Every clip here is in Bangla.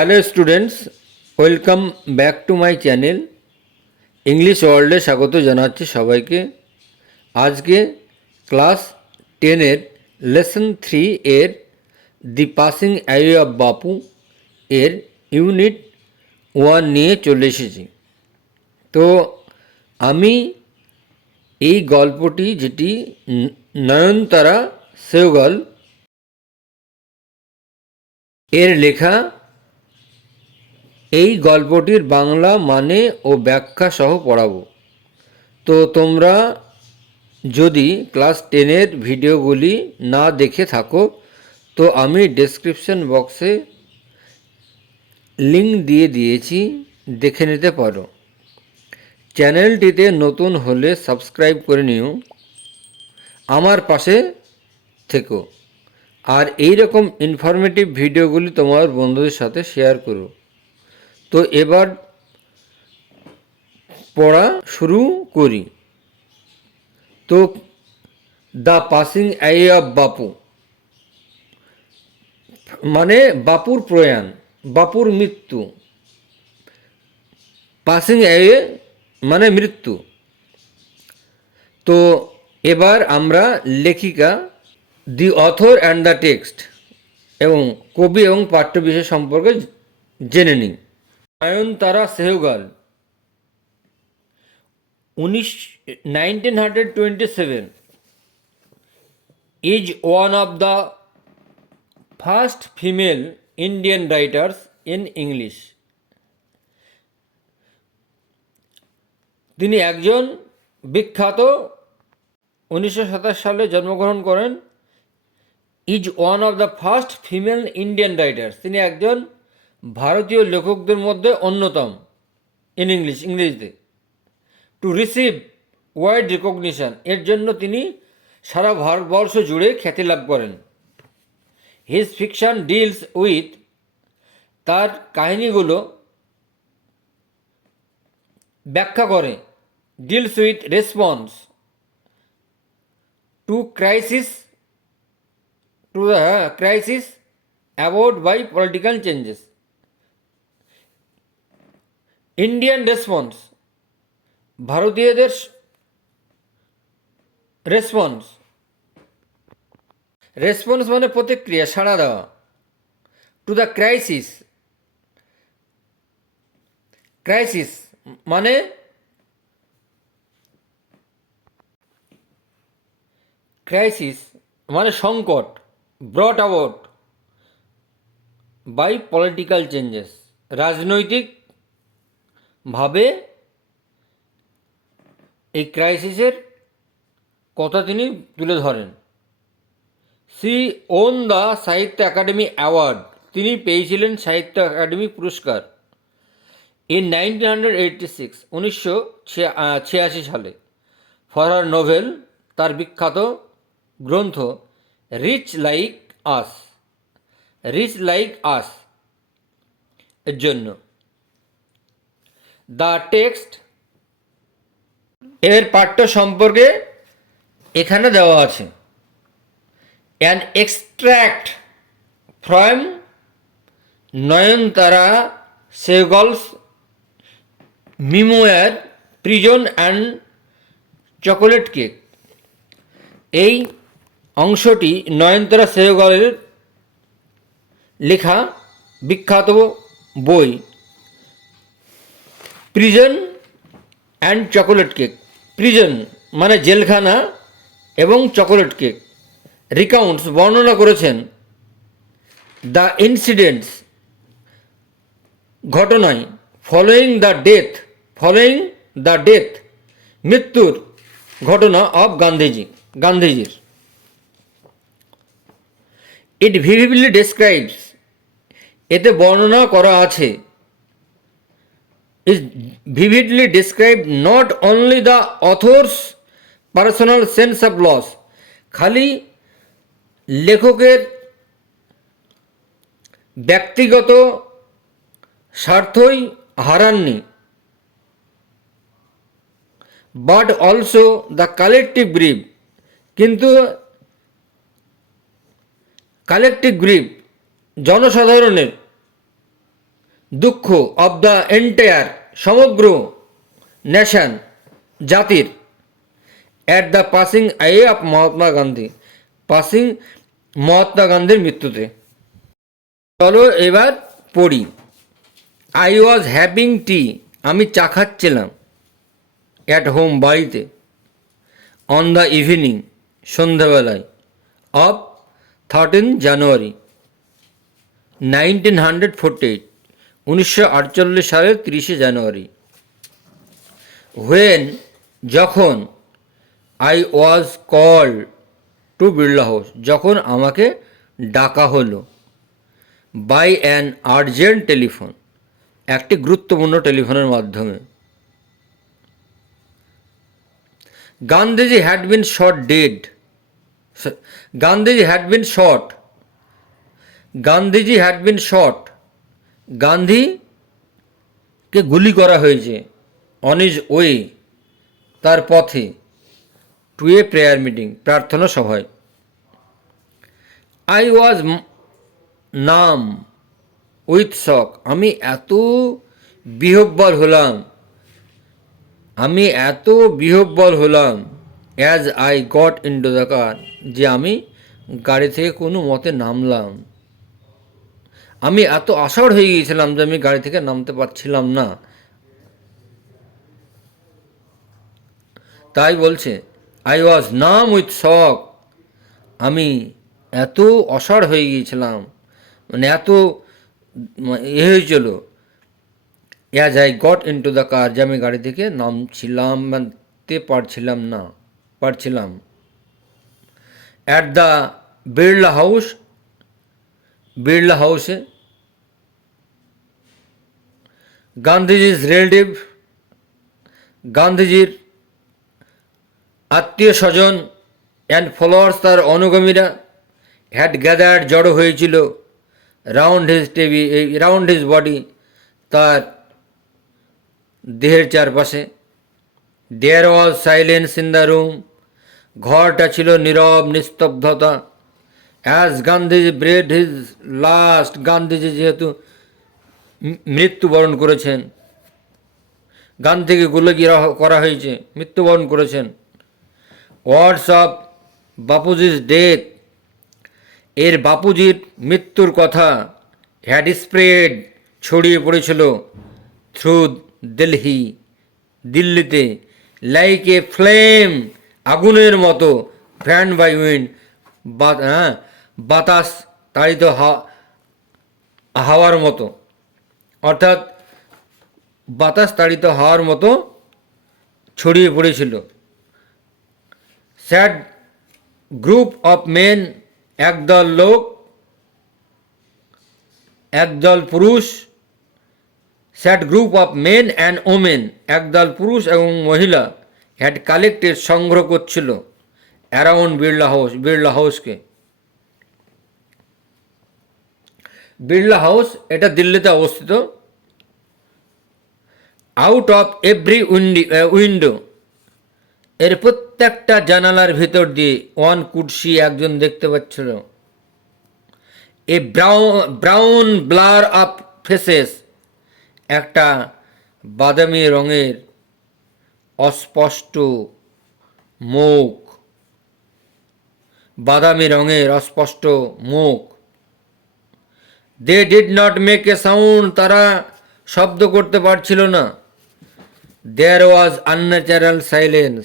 Hello students, welcome back to my channel English ওয়ার্ল্ডে স্বাগত জানাচ্ছি সবাইকে। আজকে ক্লাস 10-এর লেসন 3 এর দি পাসিং অ্যাওয়ে অফ বাপু এর ইউনিট 1 নিয়ে চলে এসেছি। তো আমি এই গল্পটি, যেটি নয়নতারা সেহগল এর লেখা, এই গল্পটির বাংলা মানে ও ব্যাখ্যা সহ পড়াবো। তো তোমরা যদি ক্লাস 10-এর ভিডিওগুলি না দেখে থাকো তো আমি ডেসক্রিপশন বক্সে লিঙ্ক দিয়ে দিয়েছি, দেখে নিতে পারো। চ্যানেলটিতে নতুন হলে সাবস্ক্রাইব করে নিও, আমার পাশে থেকো, আর এই রকম ইনফরমেটিভ ভিডিওগুলি তোমার বন্ধুদের সাথে শেয়ার করো। তো এবার পড়া শুরু করি। তো দ্য পাসিং অ্যাওয়ে অফ বাপু মানে বাপুর প্রয়াণ, বাপুর মৃত্যু। পাসিং অ্যাওয়ে মানে মৃত্যু। তো এবার আমরা লেখিকা, দি অথর অ্যান্ড দ্য টেক্সট এবং কবি এবং পাঠ্য বিষয় সম্পর্কে জেনে নিই। নয়নতারা Sehgal 1927 is one of the first female Indian writers in English. তিনি একজন বিখ্যাত 1927 সালে জন্মগ্রহণ করেন। Is one of the first female Indian writers, তিনি একজন ভারতীয় লেখকদের মধ্যে অন্যতম ইন ইংরেজিতে। টু রিসিভ ওয়াইড রিকগনিশন, এর জন্য তিনি সারা ভারতবর্ষ জুড়ে খ্যাতি লাভ করেন। হিজ ফিকশন ডিলস উইথ, তার কাহিনীগুলো ব্যাখ্যা করে, deals with response to crisis about by political changes. Indian response, ভারতীয়দের রেসপন্স মানে প্রতিক্রিয়া, সাড়া দেওয়া। টু দ্য ক্রাইসিস মানে সংকট, brought about by political changes, রাজনৈতিকভাবে এই ক্রাইসিসের কথা তিনি তুলে ধরেন। She won the Sahitya Akademi award, তিনি পেয়েছিলেন সাহিত্য একাডেমি পুরস্কার ইন 1986 সালে ফর হার নোভেল, তার বিখ্যাত গ্রন্থ রিচ লাইক আস এর জন্য। দ্য টেক্সট, এর পাঠ্য সম্পর্কে এখানে দেওয়া আছে। An extract from Nayantara Sahgal's memoir prison and chocolate cake. এই অংশটি নয়নতারা সেহগলের লেখা বিখ্যাত বই prison and chocolate cake. Prison মানে জেলখানা এবং চকোলেট কেক। রিকাউন্টস বর্ণনা করেছেন দ্য ইনসিডেন্টস ঘটনায়, ফলোয়িং দ্য ডেথ মৃত্যুর ঘটনা অফ গান্ধীজির। ইট ভিভিডলি ডেসক্রাইবস, এতে বর্ণনা করা আছে, is vividly described not only the author's personal sense of loss, খালি লেখকের ব্যক্তিগত স্বার্থই হারাননি, but also the collective grief, কিন্তু কালেকটিভ গ্রিভ জনসাধারণের দুঃখ অব দ্য এন্টায়ার, সমগ্র নেশন, জাতির, at the passing I of Mahatma Gandhi, passing Mahatma গান্ধীর মৃত্যুতে। চলো এবার পড়ি। আই ওয়াজ হ্যাভিং টি, আমি চা খাচ্ছিলাম, অ্যাট হোম, বাড়িতে, অন দ্য ইভিনিং, সন্ধ্যাবেলায়, অফ 13 জানুয়ারি 1948, 1948 সালের 30 জানুয়ারি। হোয়েন, যখন, I was called to Birla House, যখন আমাকে ডাকা হলো, বাই অ্যান আর্জেন্ট টেলিফোন, একটি গুরুত্বপূর্ণ টেলিফোনের মাধ্যমে। Gandhiji had been shot dead, Gandhiji had been shot, Gandhiji had been shot, গান্ধীকে গুলি করা হয়েছে, অন ইজ ওয়ে, তার পথে, টু এ প্রেয়ার মিটিং, প্রার্থনা সভায়। আই ওয়াজ নাম উইথ শক, আমি এত বিহ্বল হলাম, আমি এত বিহ্বল হলাম, as I got into the car, যে আমি গাড়ি থেকে কোনো মতে নামলাম। আমি এত অসাড় হয়ে গিয়েছিলাম যে আমি গাড়ি থেকে নামতে পারছিলাম না। তাই বলছে আই ওয়াজ নাম উইথ শক, আমি এত অসাড় হয়ে গিয়েছিলাম, মানে এত হয়েছিল, as I got into the car, যে আমি গাড়ি থেকে নামতে পারছিলাম। At the Birla house, Birla হাউসে, গান্ধীজির রিলেটিভ, গান্ধীজির আত্মীয় স্বজন, অ্যান্ড ফলোয়ার্স, তার অনুগামীরা, হ্যাড গ্যাদার্ড, জড়ো হয়েছিল, রাউন্ড হিজ বডি, তার দেহের চারপাশে। দেয়ার ওয়াজ সাইলেন্স ইন দ্য রুম, ঘরটা ছিল নীরব, নিস্তব্ধতা। As Gandhiji bread his last, Gandhiji যেহেতু মৃত্যুবরণ করেছেন, গান্ধীকে গুলি করা হয়েছে, মৃত্যুবরণ করেছেন। ওয়ার্ডস অফ বাপুজি's ডেথ, এর বাপুজির মৃত্যুর কথা, হ্যাড স্প্রেড, ছড়িয়ে পড়েছিল, থ্রু দিল্লিতে, লাইক এ ফ্লেম, আগুনের মতো, ফ্যান বাই উইন্ড, বাতাস তাড়িত হাওয়ার মতো, অর্থাৎ বাতাস তাড়িত হাওয়ার মতো ছড়িয়ে পড়েছিল। স্যাড গ্রুপ অফ মেন, একদল লোক, একদল পুরুষ, sad group of men and women, একদল পুরুষ এবং মহিলা, হ্যাড কালেক্টেড, সংগ্রহ করছিল, অ্যারাউন্ড বিড়লা হাউস, বিড়লা হাউসকে। বিড়লা হাউস এটা দিল্লিতে অবস্থিত। আউট অফ এভরি উইন্ডো, এর প্রত্যেকটা জানালার ভিতর দিয়ে, ওয়ান কুড সি, একজন দেখতে পাচ্ছিল, a brown blur of faces, একটা বাদামি রঙের অস্পষ্ট মুখ, বাদামি রঙের অস্পষ্ট মুখ। They did not make a sound, তারা শব্দ করতে পারছিল না। দেয়ার ওয়াজ আনন্যাচারাল সাইলেন্স,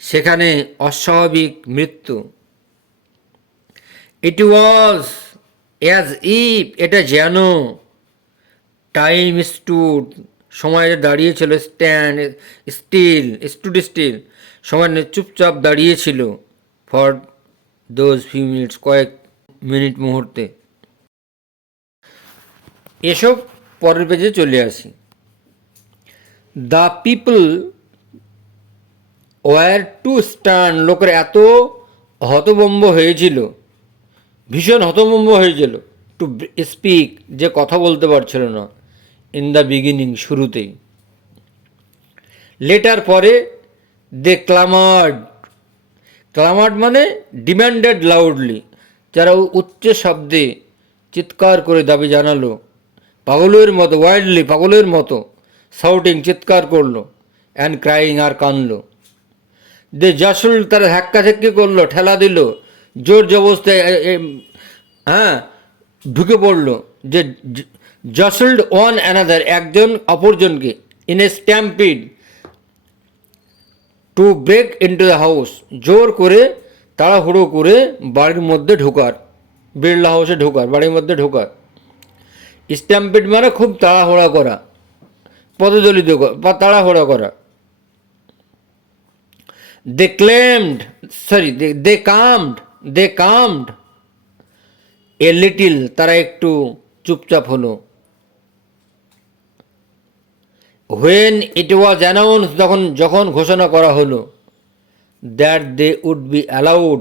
সেখানে অস্বাভাবিক মৃত্যু। ইট ওয়াজ অ্যাজ ইফ, এটা যেন, টাইম স্টুড, সময় দাঁড়িয়েছিল, স্টুড স্টিল, সময় চুপচাপ দাঁড়িয়েছিল, ফর দোজ ফিউ মিনিটস, কয়েক মিনিট, মুহূর্তে। এসব পরের পেজে চলে আসি। দ্য পিপল ওয়ার টু স্টান, লোকের এত হতভম্ব হয়েছিল, ভীষণ হতভম্ব হয়েছিল, টু স্পিক, যে কথা বলতে পারছিল না, ইন দ্য বিগিনিং, শুরুতেই। লেটার, পরে, দে ক্লামার্ড, ক্লামার্ড মানে ডিম্যান্ডেড লাউডলি, যারা উচ্চ শব্দে চিৎকার করে দাবি জানালো, পাগলের মতো, ওয়াইল্ডলি পাগলের মতো, শাউটিং চিৎকার করলো, অ্যান্ড ক্রাইং আর কানলো। দে জাসুল তারা ধাক্কাধাক্কি করলো, ঠেলা দিল, জোর জবস্থায় হ্যাঁ ঢুকে পড়লো। যে জাসল্ড ওয়ান অ্যানাদার, একজন অপরজনকে, in a stampede to break into the house, জোর করে তাড়াহুড়ো করে বাড়ির মধ্যে ঢোকার, বিড়লা হাউসে ঢোকার, বাড়ির মধ্যে ঢোকার। স্ট্যাম্পিড মানে খুব তাড়াহুড়া করা, পদদলিত বা তাড়াহুড়া করা। They claimed, sorry they calmed a little, তারা একটু চুপচাপ হলো। হোয়েন ইট ওয়াজ অ্যানাউন্স, যখন ঘোষণা করা হলো, that they would be allowed,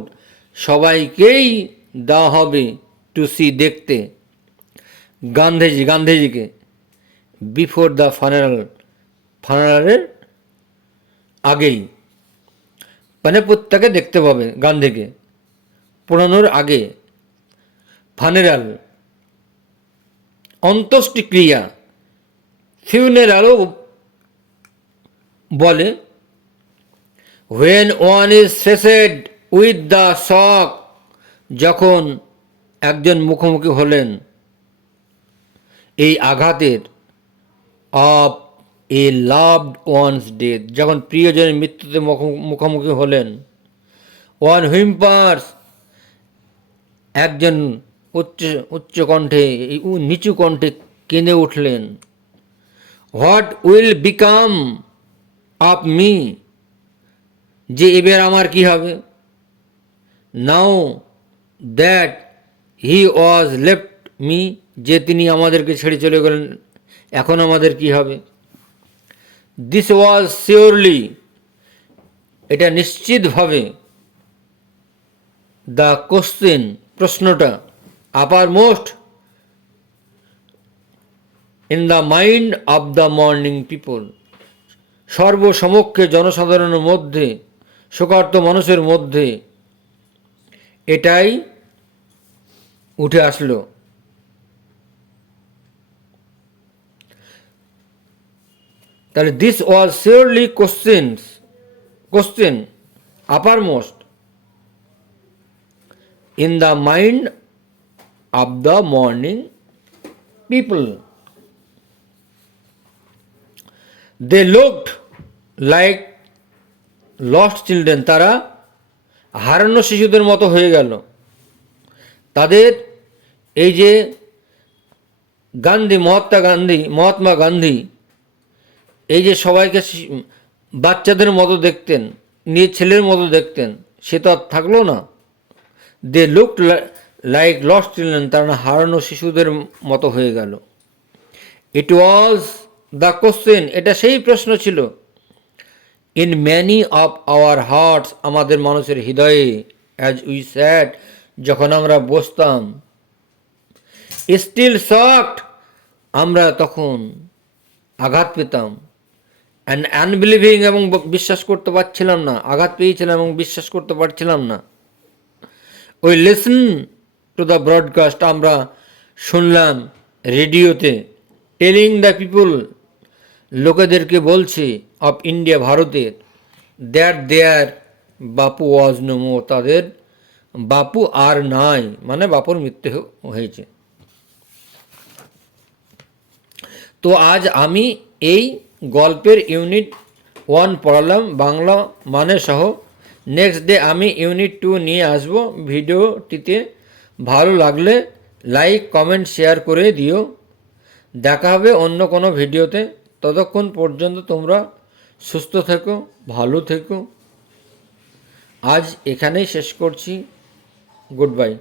সবাইকেই দেওয়া হবে, টু সি, দেখতে, গান্ধীজিকে, বিফোর দ্য ফানারের আগেই, মানে প্রত্যেকে দেখতে পাবে গান্ধীকে পোড়ানোর আগে। ফানেরাল অন্ত্যেষ্টিক্রিয়া, ফিউনেরালও বলে। When one is faced with the shock, যখন একজন মুখোমুখি হলেন এই আঘাতের, of a loved one's death, যখন প্রিয়জনের মৃত্যুতে মুখোমুখি হলেন। ওয়ান হুইম্পার্স, একজন উচ্চ কণ্ঠে, নিচু কণ্ঠে কেঁদে উঠলেন। What will become of me, যে এবার আমার কি হবে। Now that he was left me, যে তিনি আমাদেরকে ছেড়ে চলে গেলেন, এখন আমাদের কি হবে। দিস ওয়াজ শিওরলি, এটা নিশ্চিতভাবে, দ্য কোশ্চেন, প্রশ্নটা, upper most in the mind of the mourning people, সর্বসমক্ষে জনসাধারণের মধ্যে, শোকার্ত মানুষের মধ্যে এটাই উঠে আসলো। তাহলে this was surely question upper most in the mind of the mourning people. They looked like lost children, তারা হারানো শিশুদের মতো হয়ে গেল। তাদের এই যে মহাত্মা গান্ধী এই যে সবাইকে বাচ্চাদের মতো দেখতেন, নিজ ছেলের মতো দেখতেন, সে তো আর থাকলো না। They looked like lost children, তারা হারানো শিশুদের মতো হয়ে গেল। ইট ওয়াজ দ্য কোশ্চেন, এটা সেই প্রশ্ন ছিল। In many of our hearts, আমাদের মানুষের হৃদয়ে। অ্যাজ উই স্যাট, যখন আমরা বসতাম। স্টিল শকড, আমরা তখন আঘাত পেতাম। অ্যান্ড আনবিলিভিং, এবং বিশ্বাস করতে পারছিলাম না, আঘাত পেয়েছিলাম এবং বিশ্বাস করতে পারছিলাম না। ওই লিসন টু দ্য ব্রডকাস্ট, আমরা শুনলাম রেডিওতে। টেলিং দ্য পিপুল, লোকেদেরকে বলছে, অফ ইন্ডিয়া, ভারতের, that there Bapu was no more, তাদের বাপু আর নাই, মানে বাপুর মৃত্যু হয়েছে। তো আজ আমি এই গল্পের ইউনিট 1 পড়ালাম বাংলা মানে সহ। নেক্সট ডে আমি ইউনিট 2 নিয়ে আসব। ভিডিওটিতে ভালো লাগলে লাইক কমেন্ট শেয়ার করে দিও। দেখা হবে অন্য কোনো ভিডিওতে। ততক্ষণ পর্যন্ত তোমরা সুস্থ থেকো, ভালো থেকো। আজ এখানেই শেষ করছি। Good bye.